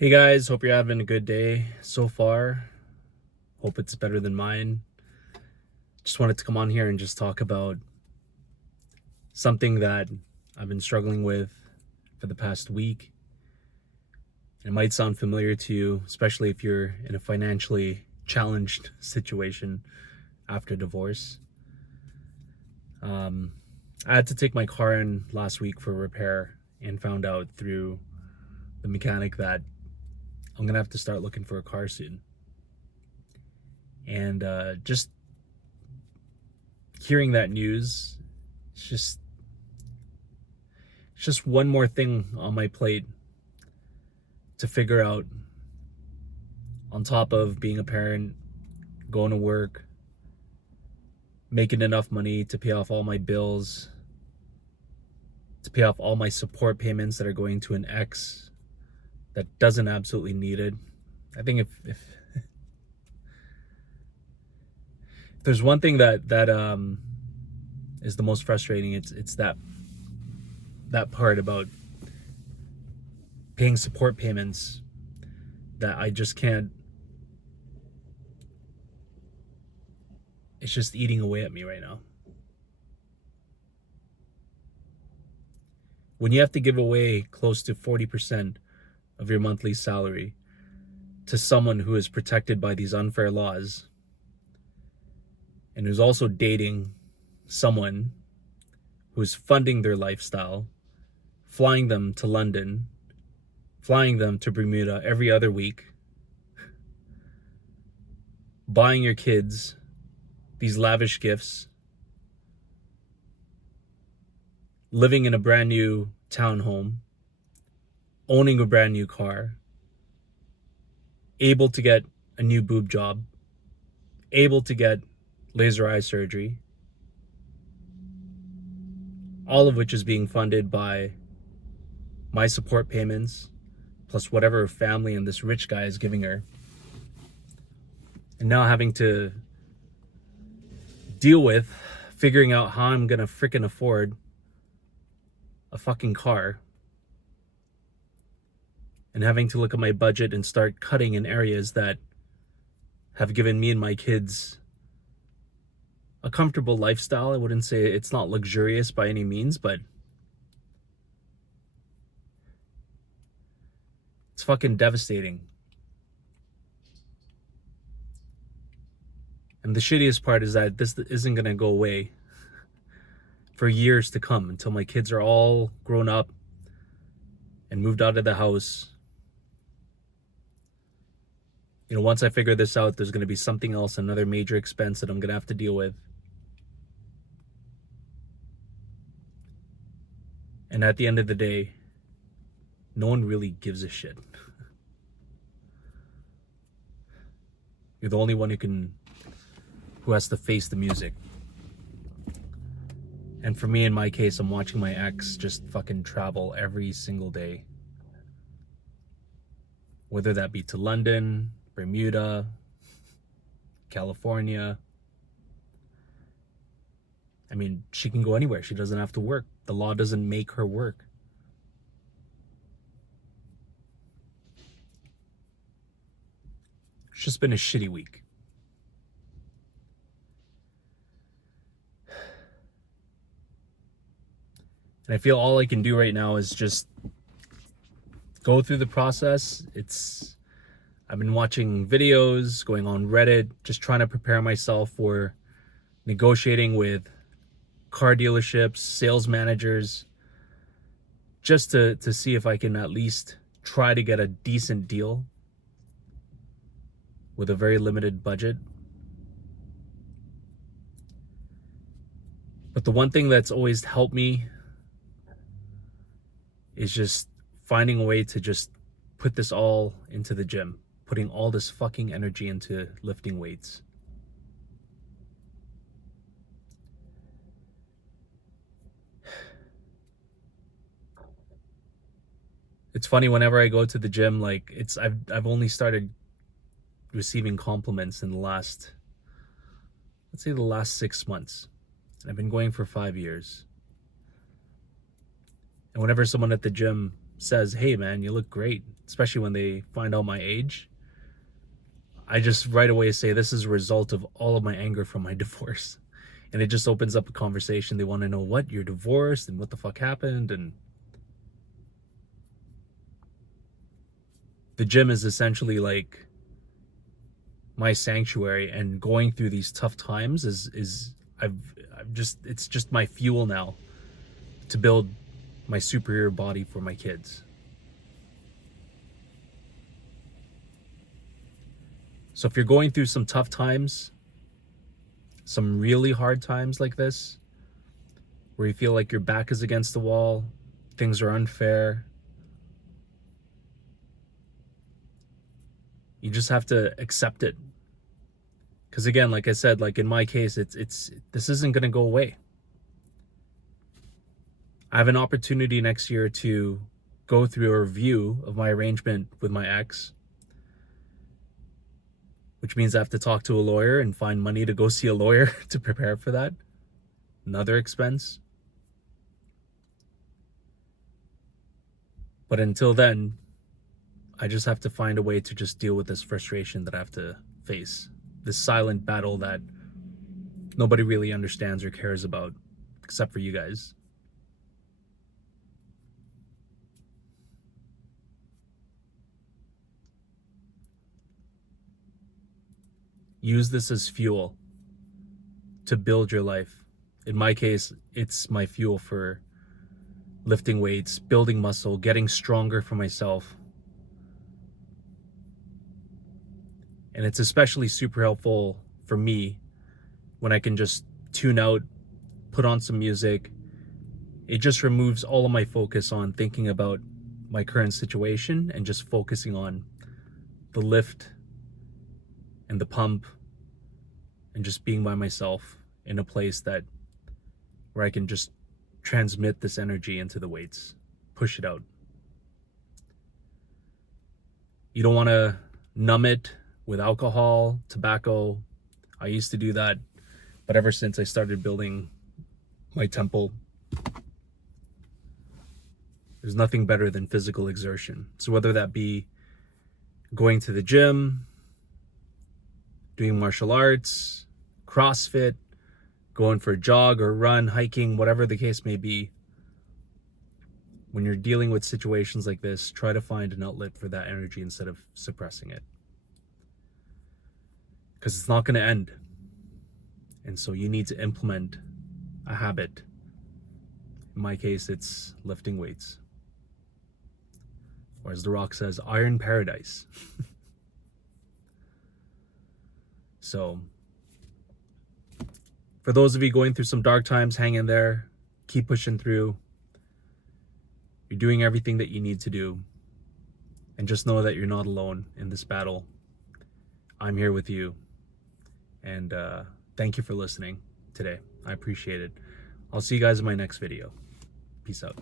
Hey guys, hope you're having a good day so far. Hope it's better than mine. Just wanted to come on here and just talk about something that I've been struggling with for the past week. It might sound familiar to you, especially if you're in a financially challenged situation after divorce. I had to take my car in last week for repair and found out through the mechanic that I'm gonna have to start looking for a car soon. And just hearing that news, it's just one more thing on my plate to figure out, on top of being a parent, going to work, making enough money to pay off all my bills, to pay off all my support payments that are going to an ex that doesn't absolutely need it. I think if there's one thing that is the most frustrating, it's that part about paying support payments that I just can't. It's just eating away at me right now. When you have to give away close to 40% of your monthly salary to someone who is protected by these unfair laws and who's also dating someone who's funding their lifestyle, flying them to London, flying them to Bermuda every other week, buying your kids these lavish gifts, living in a brand new townhome, owning a brand new car, able to get a new boob job, able to get laser eye surgery, all of which is being funded by my support payments, plus whatever family and this rich guy is giving her. And now having to deal with figuring out how I'm gonna freaking afford a fucking car, and having to look at my budget and start cutting in areas that have given me and my kids a comfortable lifestyle. I wouldn't say it's not luxurious by any means, but it's fucking devastating. And the shittiest part is that this isn't gonna go away for years to come, until my kids are all grown up and moved out of the house. Once I figure this out, there's gonna be something else, another major expense that I'm gonna have to deal with. And at the end of the day, no one really gives a shit. You're the only one who has to face the music. And for me, in my case, I'm watching my ex just fucking travel every single day. Whether that be to London, Bermuda, California. I mean, she can go anywhere. She doesn't have to work. The law doesn't make her work. It's just been a shitty week. And I feel all I can do right now is just go through the process. I've been watching videos, going on Reddit, just trying to prepare myself for negotiating with car dealerships, sales managers, just to see if I can at least try to get a decent deal with a very limited budget. But the one thing that's always helped me is just finding a way to just put this all into the gym, putting all this fucking energy into lifting weights. It's funny, whenever I go to the gym, like I've only started receiving compliments in the last 6 months. I've been going for 5 years. And whenever someone at the gym says, "Hey man, you look great," especially when they find out my age, I just right away say this is a result of all of my anger from my divorce. And it just opens up a conversation. They want to know, what, you're divorced and what the fuck happened? And the gym is essentially like my sanctuary, and going through these tough times is I've just, it's just my fuel now to build my superior body for my kids. So if you're going through some tough times, some really hard times like this, where you feel like your back is against the wall, things are unfair, you just have to accept it. Because again, like I said, like in my case, it's this isn't going to go away. I have an opportunity next year to go through a review of my arrangement with my ex, which means I have to talk to a lawyer and find money to go see a lawyer to prepare for that. Another expense. But until then, I just have to find a way to just deal with this frustration that I have to face. This silent battle that nobody really understands or cares about, except for you guys. Use this as fuel to build your life. In my case, it's my fuel for lifting weights, building muscle, getting stronger for myself. And it's especially super helpful for me when I can just tune out, put on some music. It just removes all of my focus on thinking about my current situation and just focusing on the lift and the pump and just being by myself in a place that where I can just transmit this energy into the weights, push it out. You don't want to numb it with alcohol, tobacco. I used to do that, but ever since I started building my temple, there's nothing better than physical exertion. So whether that be going to the gym, doing martial arts, CrossFit, going for a jog or run, hiking, whatever the case may be, when you're dealing with situations like this, try to find an outlet for that energy instead of suppressing it. Because it's not going to end. And so you need to implement a habit. In my case, it's lifting weights. Or as The Rock says, Iron Paradise. So, for those of you going through some dark times, hang in there. Keep pushing through. You're doing everything that you need to do. And just know that you're not alone in this battle. I'm here with you. And thank you for listening today. I appreciate it. I'll see you guys in my next video. Peace out.